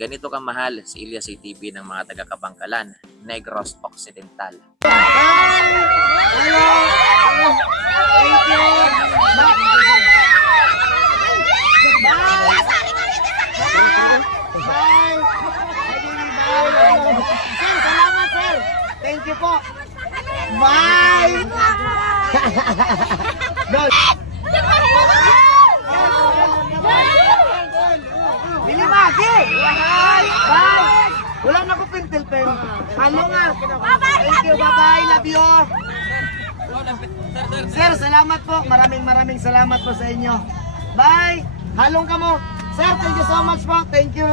ganito kamahal si Elias ATV ng mga taga-Kabangkalan, Negros Occidental. Sir, salamat sir. Thank you po. Bye. Bili magi. Bye. Wala na ko pentel pen. Ano nga? Thank you. Bye-bye. Love you. Sir, salamat po. Maraming salamat po sa inyo. Bye. Halong ka mo. Sir, thank you so much po. Thank you.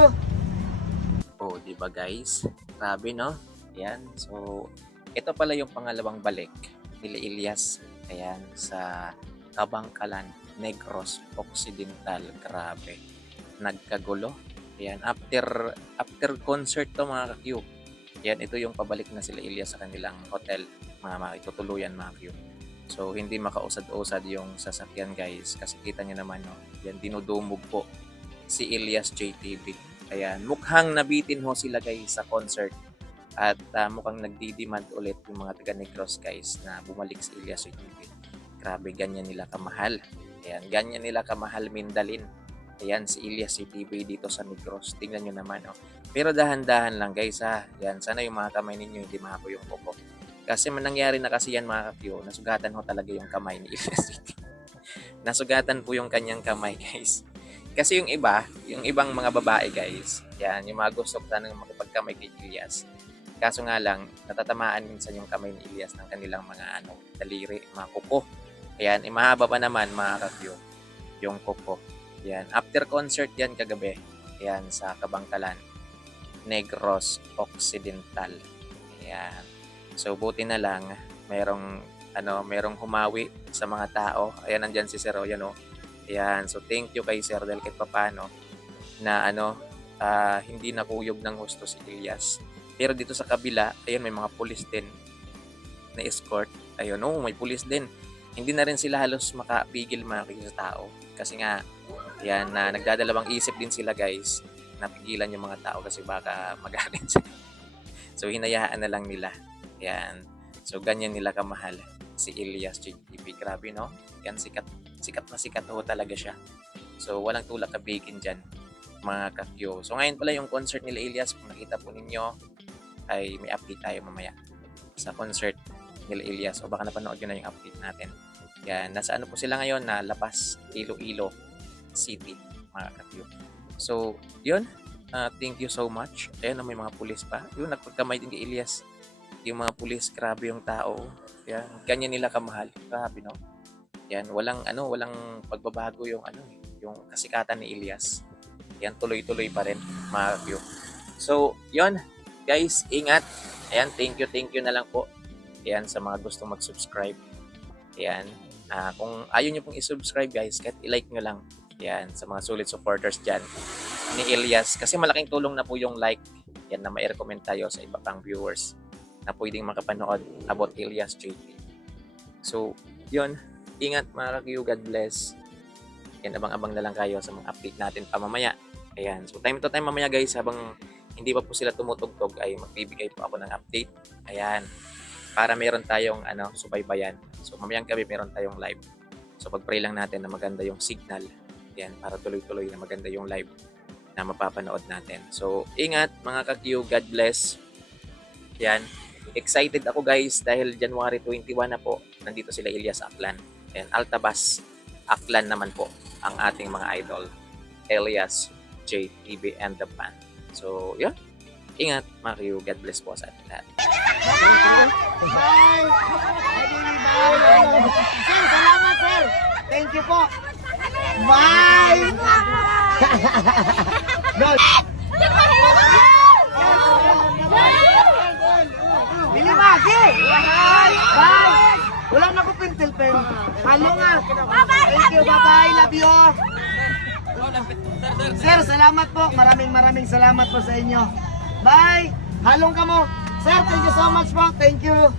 Oh, di ba guys? Grabe no? Ayan. So, ito pala yung pangalawang balik ni Elias. Ayan, sa Kabangkalan, Negros Occidental. Grabe. Nagkagulo. Ayan, after concert to mga ka-Q. Ayan, ito yung pabalik na sila Elias sa kanilang hotel. Mga makitutuluyan mga Q. So, hindi makausad-usad yung sasakyan guys. Kasi kita nyo naman, no? Yan, dinudumog po si Elias JTV. Ayan, mukhang nabitin ho sila guys sa concert. At mukhang nagdidemand ulit yung mga taga-Negros guys na bumalik si Elias JTV. Grabe, ganyan nila kamahal. Ayan, ganyan nila kamahal Mindalin. Ayan, si Elias JTV dito sa Negros. Tingnan nyo naman, no? Pero dahan-dahan lang guys ha. Ayan, sana yung mga kamay ninyo hindi mahapo yung kuko. Kasi nangyari na kasi yan mga ka-Q, nasugatan ho talaga yung kamay ni Elias JTV. Nasugatan po yung kanyang kamay guys. Kasi yung ibang mga babae guys, yan, yung mga gusto tanang makipagkamay kay Elias. Kaso nga lang, natatamaan minsan yung kamay ni Elias ng kanilang mga daliri, mga kuko. Ayan, mahaba pa naman mga ka-Q, yung kuko. Yan, after concert yan kagabi, yan, sa Kabangkalan, Negros Occidental. Ayan. So, buti na lang, merong humawi sa mga tao. Ayan, nandyan si Sir Royan, no? Ayan, so thank you kay Sir Del kahit papano na hindi nakuyog ng gusto si Elias. Pero dito sa kabila, ayun, may mga pulis din na escort. Ayun, may pulis din. Hindi na rin sila halos makapigil mga sa tao. Kasi nga, yan, nagdadalawang isip din sila guys. Napigilan yung mga tao kasi baka magalit sila. So, hinayaan na lang nila. Yan. So, ganyan nila kamahal si Elias JTV. Grabe, no? Yan, sikat na sikat ho talaga siya. So, walang tulak kabigin dyan, mga ka-Q. So, ngayon pala yung concert nila Elias, kung nakita po ninyo, ay may update tayo mamaya sa concert nila Elias. O baka napanood nyo na yung update natin. Yan, nasa po sila ngayon, na Lapas, Iloilo City, mga ka-Q. So, yun. Thank you so much. Ayun, may mga pulis pa. Yun, nagpagkamay din kay Elias. Yung mga pulis, grabe yung tao. Yan, ganyan nila kamahal. Grabe, no? Yan, walang pagbabago yung yung kasikatan ni Elias. Yan, tuloy-tuloy pa rin, mga ka-Q. So, yun, guys, ingat. Ayan, thank you na lang po. Ayan, sa mga gustong mag-subscribe. Ayan, kung ayaw nyo pong i-subscribe guys, kahit i-like nyo lang. Ayan, sa mga solid supporters dyan ni Elias. Kasi malaking tulong na po yung like. Yan, na ma-recommend tayo sa iba pang viewers na pwedeng makapanood about Elias JTV. So, yun. Ingat mga ka-Q. God bless. Yan, abang-abang na lang kayo sa mga update natin pa mamaya. Ayan. So, time to time mamaya guys, habang hindi pa po sila tumutugtog, ay magbibigay po ako ng update. Ayan. Para meron tayong subaybayan. So, mamayang gabi meron tayong live. So, pag-pray lang natin na maganda yung signal. Ayan. Para tuloy-tuloy na maganda yung live na mapapanood natin. So, ingat mga ka-Q. God bless. Ayan. Excited ako guys dahil January 21 na po, nandito sila Elias Aklan. And Altabas Aklan naman po ang ating mga idol, Elias JTV and the band. So, yun. Ingat mga ka-Q. God bless po sa ating lahat. Bye! Sir, salamat sir! Thank you po! Bye! Bili magi! Bye! Wala na ko pentel pen. Ano nga? Thank you, bye-bye, love you! Sir, salamat po. Maraming salamat po sa inyo. Bye! Halong ka mo. Sir, thank you so much po. Thank you.